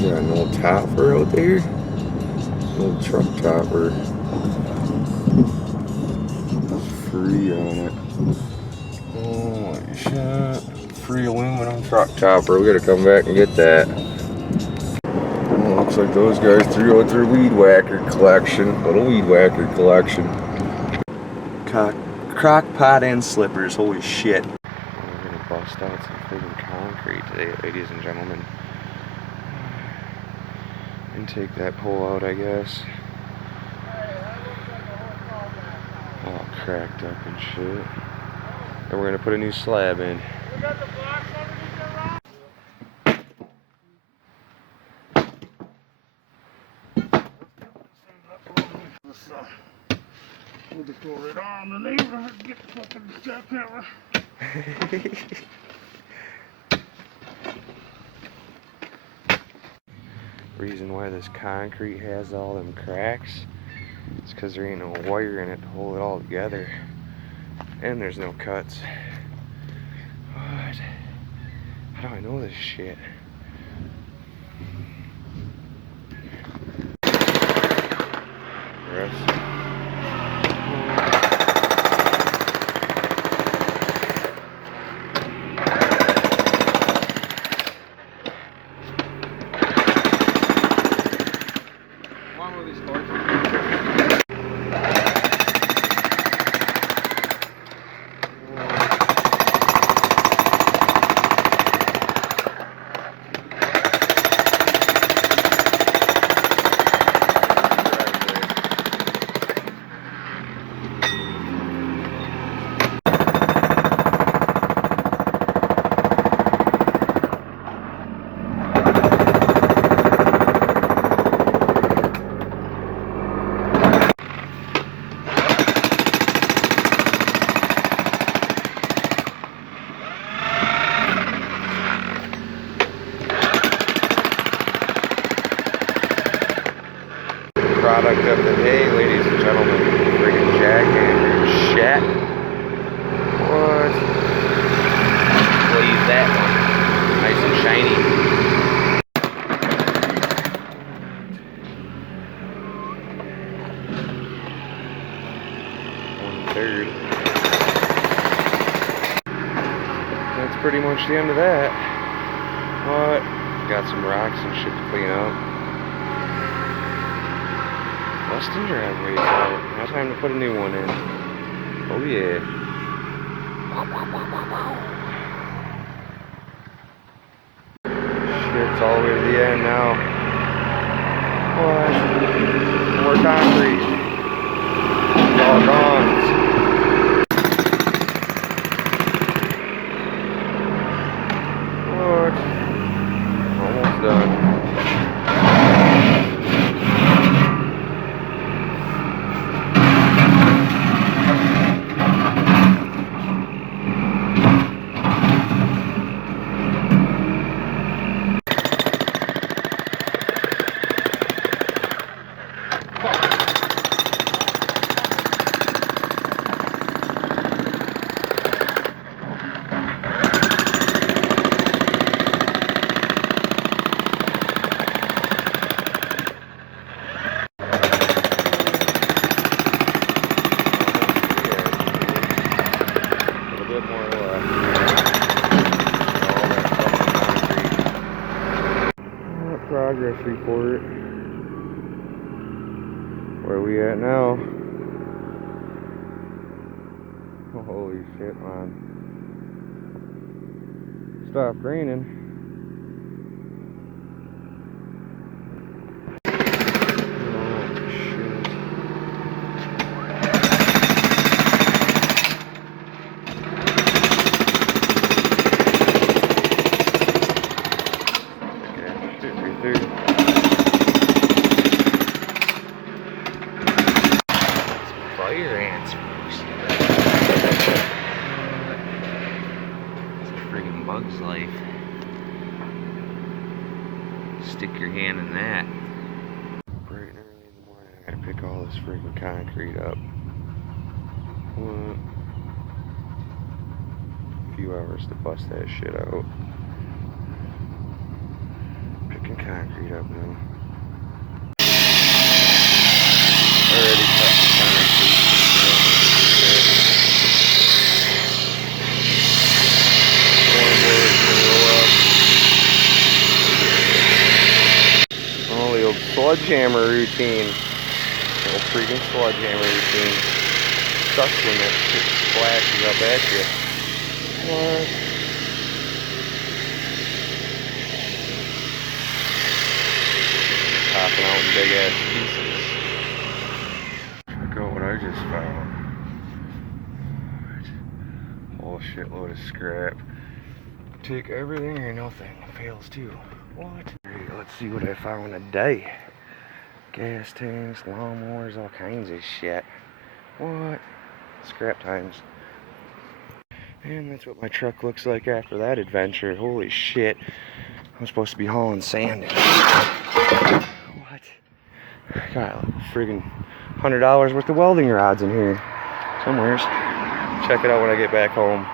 Got an old topper out there. Old truck topper. Free on it. Holy shit. Free aluminum truck topper. We gotta come back and get that. Oh, looks like those guys threw out their weed whacker collection. Little weed whacker collection. Crock pot and slippers. Holy shit. We're gonna bust out some friggin' concrete today, ladies and gentlemen. And take that pole out, I guess. All cracked up and shit. And we're gonna put a new slab in. We got the blocks underneath the rock. We'll just go right on the neighborhood and get the fucking jackhammer. Reason why this concrete has all them cracks is because there ain't no wire in it to hold it all together. And there's no cuts. What? How do I know this shit? Gross. Product of the day, ladies and gentlemen. Friggin' jackhammer shit. What? We'll use that one. Nice and shiny. 1/3. That's pretty much the end of that. What? Got some rocks and shit to clean up. Western driveway's out. Now time to put a new one in. Oh yeah. Shit's all the way to the end now. What? More concrete. It's all gone. What? Almost done. Progress report. Where are we at now? Oh, holy shit, man. Stopped raining. Fire ants first. It's a friggin' bug's life. Stick your hand in that. Bright and early in the morning, I gotta pick all this friggin' concrete up. What? A few hours to bust that shit out. Picking concrete up now. Already cut the concrete. Oh, the old sledgehammer routine. The old freaking sledgehammer routine. Sucks when that shit splashes up at you. What? Popping out in big ass pieces. Check out what I just found. Whole shitload of scrap. Take everything or nothing. Fails too. What? Alright, let's see what I found today. Gas tanks, lawnmowers, all kinds of shit. What? Scrap times. And that's what my truck looks like after that adventure. Holy shit. I'm supposed to be hauling sand. What? Got friggin' $100 worth of welding rods in here. Somewheres. Check it out when I get back home.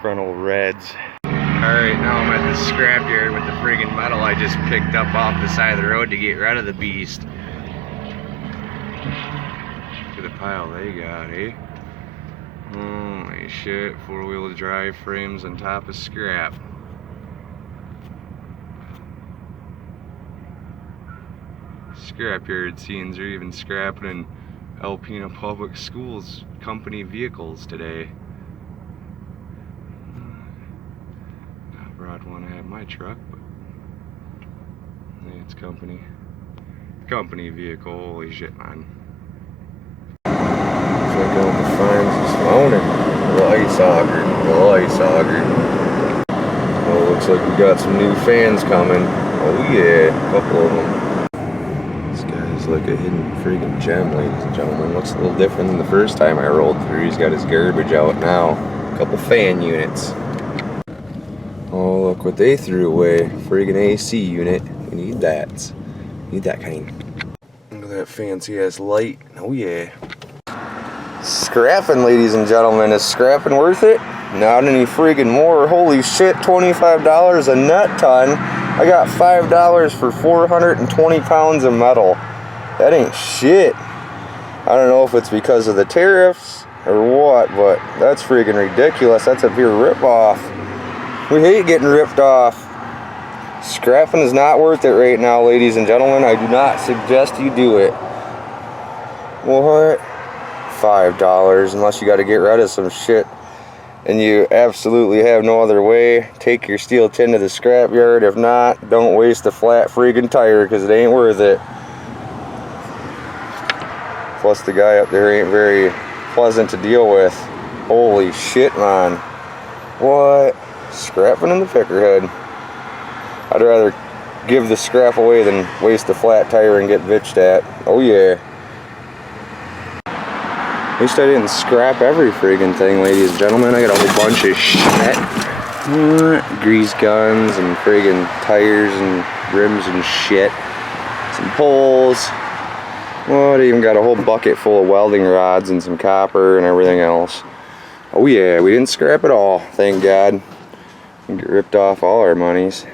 Front old Reds. Alright, now I'm at the scrapyard with the friggin' metal I just picked up off the side of the road to get rid of the beast. Look at the pile they got, eh? Holy shit, four-wheel drive frames on top of scrap. Scrapyard scenes are even scrapping in Alpena Public Schools company vehicles today. I brought one at my truck, but it's company vehicle. Holy shit, man. Looks like all the fines this morning. The ice auger. Well, looks like we got some new fans coming. Oh yeah, a couple of them. This guy's like a hidden friggin' gem, ladies and gentlemen. Looks a little different than the first time I rolled through. He's got his garbage out now. A couple fan units. Oh, look what they threw away. Friggin' AC unit. We need that. Need that kind. Look at that fancy ass light. Oh yeah. Scrapping, ladies and gentlemen. Is scrapping worth it? Not any friggin' more. Holy shit, $25 a net ton. I got $5 for 420 pounds of metal. That ain't shit. I don't know if it's because of the tariffs or what, but that's friggin' ridiculous. That's a pure ripoff. We hate getting ripped off. Scrapping is not worth it right now, ladies and gentlemen. I do not suggest you do it. What? $5, unless you got to get rid of some shit and you absolutely have no other way. Take your steel tin to the scrap yard. If not, don't waste a flat friggin' tire, because it ain't worth it. Plus the guy up there ain't very pleasant to deal with. Holy shit, man. What? Scrapping in the pickerhead. I'd rather give the scrap away than waste a flat tire and get bitched at. Oh yeah. At least I didn't scrap every friggin' thing, ladies and gentlemen. I got a whole bunch of shit. Grease guns and friggin' tires and rims and shit. Some poles. Well, I even got a whole bucket full of welding rods and some copper and everything else. Oh yeah, we didn't scrap it all, thank God. We get ripped off all our monies.